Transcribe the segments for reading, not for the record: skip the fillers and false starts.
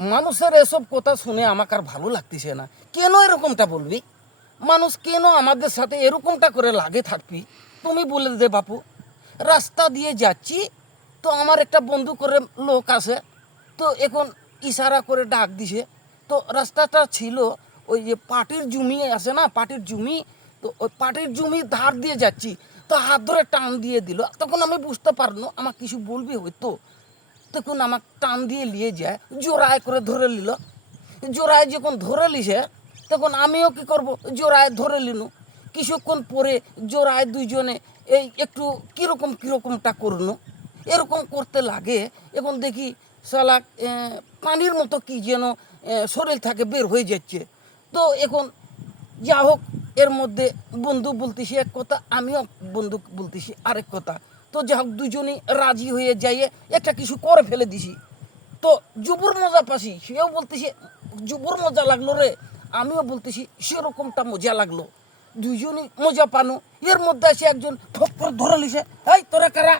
মানুষের এসব কথা শুনে আমাকে আর ভালো লাগতেছে না। কেন এরকমটা বলবি? মানুষ কেন আমাদের সাথে এরকমটা করে লাগে থাকবি? তুমি বলে দে বাপু। রাস্তা দিয়ে যাচ্ছি, তো আমার একটা বন্ধু করে লোক আছে, তো এখন ইশারা করে ডাক দিছে। তো রাস্তাটা ছিল ওই যে পাটির জমি আছে না, পাটির জমি। তো ওই পাটির জমির ধার দিয়ে যাচ্ছি, তো হাত ধরে টান দিয়ে দিল। তখন আমি বুঝতে পারলো আমার কিছু বলবি হয়তো। তখন আমার টান দিয়ে নিয়ে যায়, জোড়ায় করে ধরে নিল। জোড়ায় যখন ধরে লিছে, তখন আমিও কি করব, জোড়ায় ধরে নিলু। কিছুক্ষণ পরে জোড়ায় দুইজনে এই একটু কীরকমটা করলো। এরকম করতে লাগে, এখন দেখি শালা পানির মতো কি যেন শরীর থেকে বের হয়ে যাচ্ছে। তো এখন যা হোক, এর মধ্যে বন্ধু বলতেছি এক কথা, আমিও বন্ধু বলতেছি আরেক কথা। তো যা হোক, দুজনই রাজি হয়ে যাইয়ে একটা কিছু করে ফেলে দিছি। তো জুবুর মজা পাসি, সেও বলতেছে জুবুর মজা লাগলো রে, আমিও বলতেছি সেরকমটা মজা লাগলো। দুজনই মজা পানো। এর মধ্যে এসে একজন ফক করে ধরে লিছে, এই তোরা কারা?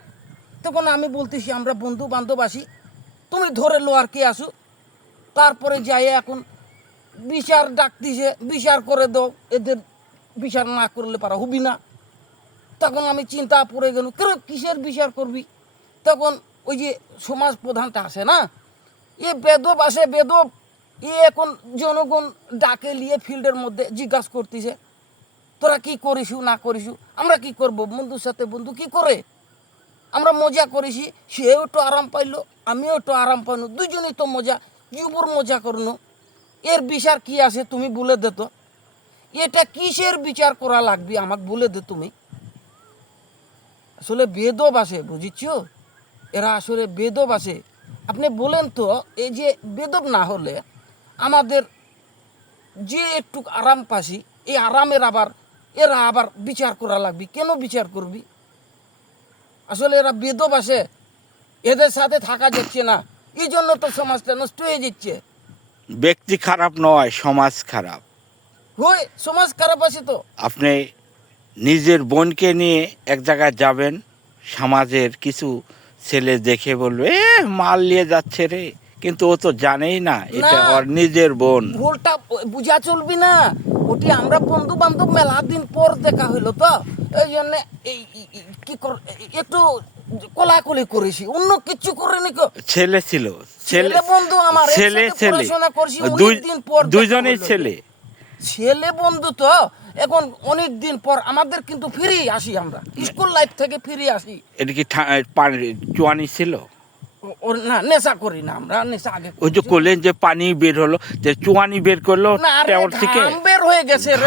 তখন আমি বলতেছি আমরা বন্ধু বান্ধব আসি, তুমি ধরে লো আর কে আসো। তারপরে যাই এখন বিচার ডাক দিছে, বিচার করে দাও, এদের বিচার না করলে পারা হবি না। তখন আমি চিন্তা পড়ে গেল, কেন কিসের বিচার করবি? তখন ওই যে সমাজ প্রধানটা আসে না, বেদব আসে, বেদব। এখন জনগণ ডাকে নিয়ে ফিল্ডের মধ্যে জিজ্ঞাসা করতেছে, তোরা কি করিস না করিস? আমরা কি করব, বন্ধুর সাথে বন্ধু কি করে আমরা মজা করেছি। সেও একটু আরাম পাইলো, আমিও একটু আরাম পাইলো, দুজনেই তো মজা, যুবর মজা করলো। এর বিচার কি আছে তুমি বলে দে তো। এটা কিসের বিচার করা লাগবে আমাকে বলে দে তুমি। আসলে বেদব আসে, বুঝিচ্ছ? এরা আসলে বেদব আসে। আপনি বলেন তো, এই যে বেদব না হলে আমাদের যে একটু আরাম পাসি, এই আরামের এরা আবার বিচার করা লাগবে। কেন বিচার করবি? আসলে এরা বেদব আসে, এদের সাথে থাকা যাচ্ছে না, এই জন্য তো সমাজটা নষ্ট হয়ে যাচ্ছে। ব্যক্তি খারাপ নয়, সমাজ খারাপ। হয়, সমাজ খারাপ আছে তো। আপনি নিজের বোনকে নিয়ে এক জায়গায় যাবেন, সমাজের কিছু ছেলে দেখে বলবে এ মাল নিয়ে যাচ্ছে রে, কিন্তু ও তো জানেই না এটা না, ওর নিজের বোন। ভুলটা বুঝা চলবি না। ওটি আমরা বন্ধু বান্ধব মেলা দিন পর দেখা হইলো, তো এই জন্য কি একটু কোলাকুলি করেছি, অন্য কিছু করিনি। ছেলে ছিল, ছেলে বন্ধু আমার, ছেলে একসাথে ছেলে পড়াশোনা করছি, দুই অনেকদিন পর দেখা দুইজনেই হইলো। ছেলে। ছেলে বন্ধু তো এখন অনেক দিন পর আমাদের কিন্তু ফিরে আসি, আমরা স্কুল লাইফ থেকে ফিরে আসি। এটা কি চুয়ানি ছিল? ওর না, নেশা করি না আমরা, নেশা আগে ওই যে করলেন যে পানি বের হলো, যে চুয়ানি বের করলো না রে, টেওর থেকে ঘাম বের হয়ে গেছে রে,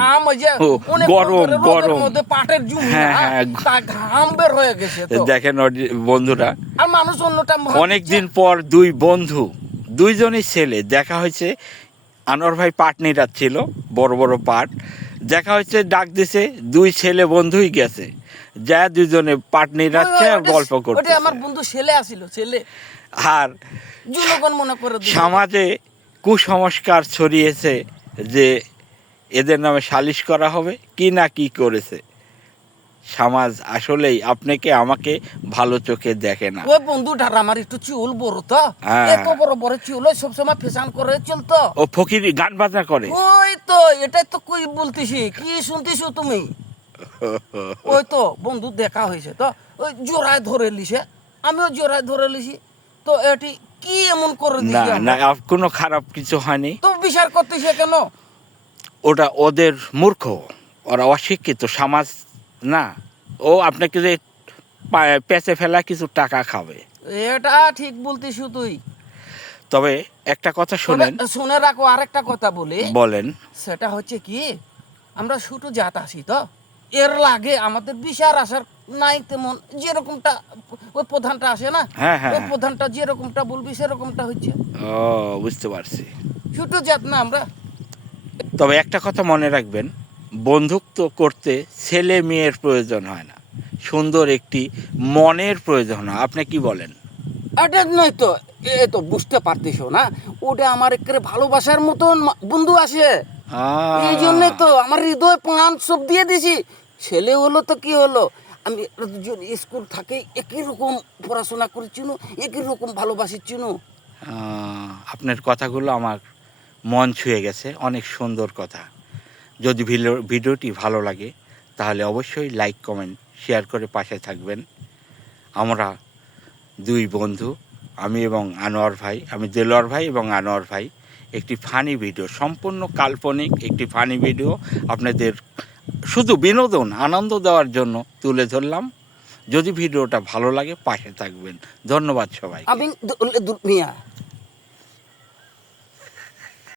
ঘাম ওই যে ও, অনেক গরম রোদের গরম। মধ্যে পাটের জমি না, হ্যাঁ, তা ঘাম বের হয়ে গেছে তো। দেখেন বন্ধুরা, আর মানুষ অন্যটা অনেক দিন পর দুই বন্ধু, দুইজনই ছেলে দেখা হয়েছে। আনোয়ার ভাই পাট নিরাচ্ছিল, বড় বড় পাট দেখা হয়েছে, ডাক দিছে, দুই ছেলে বন্ধুই গেছে, যা দুইজনে পাট নিরাচ্ছে আর গল্প করছে। ওটা আমার বন্ধু ছেলে আসিল, ছেলে। আর জনগণ মনে করে দিল। সমাজে কুসংস্কার ছড়িয়েছে যে এদের নামে সালিশ করা হবে, কি না কি করেছে। সমাজ আসলেই আপনাকে আমাকে ভালো চোখে দেখে না। ওই বন্ধুটার আমার একটু চুল বড় তো, হ্যাঁ। এত বড় বড় চুল, ওই সবসময় ফ্যাশন করে চলতো। ও ফকির গান বাজনা করে। ওই তো, এটাই তো কই বলতেছি, কি শুনতেছো তুমি? ওই তো বন্ধু দেখা হয়েছে, তো ওই জোড়ায় ধরে লিছে, আমিও জোড়ায় ধরে লিছি। তো এটি কি এমন করে না দিছি না, আমরা? কোনো খারাপ কিছু হয়নি। তো বিচার করতেছে কেন? ওটা ওদের মূর্খ, ওরা অশিক্ষিত সমাজ না। ও আপনাকে যে পেঁচে ফেলা কিছু টাকা খাবে। এটা ঠিক বলতেছো তুই। তবে একটা কথা শুনেন। শুনে রাখো, আরেকটা কথা বলি। বলেন। সেটা হচ্ছে কি, আমরা ছোট জাত আসি তো, এর লাগে আমাদের বিচার আসার নাই তেমন। যেরকমটা ওই প্রধানটা আসে না, হ্যাঁ হ্যাঁ ওই প্রধানটা যেরকমটা বলবি সেরকমটা হচ্ছে। ও, বুঝতে পারছি। ছোট জাত না আমরা। তবে একটা কথা মনে রাখবেন, বন্ধুত্ব করতে ছেলে মেয়ের প্রয়োজন হয় না, সুন্দর একটি মনের প্রয়োজন হয়। আপনি কি বলেন? এটা নয় তো, এ তো বুঝতে পারতেছো না, ওটা আমার একেবারে ভালোবাসার মতন বন্ধু আসে। এই জন্যে তো আমার হৃদয় প্রাণ সব দিয়ে দিছি। ছেলে হলো তো কি হলো, আমি দুজন স্কুল থাকে একই রকম পড়াশোনা করেছি, একই রকম ভালোবাসিছি। আপনার কথাগুলো আমার মন ছুঁয়ে গেছে, অনেক সুন্দর কথা। যদি ভিডিওটি ভালো লাগে তাহলে অবশ্যই লাইক কমেন্ট শেয়ার করে পাশে থাকবেন। আমরা দুই বন্ধু, আমি এবং আনোয়ার ভাই, আমি দেলোয়ার ভাই এবং আনোয়ার ভাই, একটি ফানি ভিডিও, সম্পূর্ণ কাল্পনিক একটি ফানি ভিডিও আপনাদের শুধু বিনোদন আনন্দ দেওয়ার জন্য তুলে ধরলাম। যদি ভিডিওটা ভালো লাগে পাশে থাকবেন। ধন্যবাদ সবাই। আমি মিয়া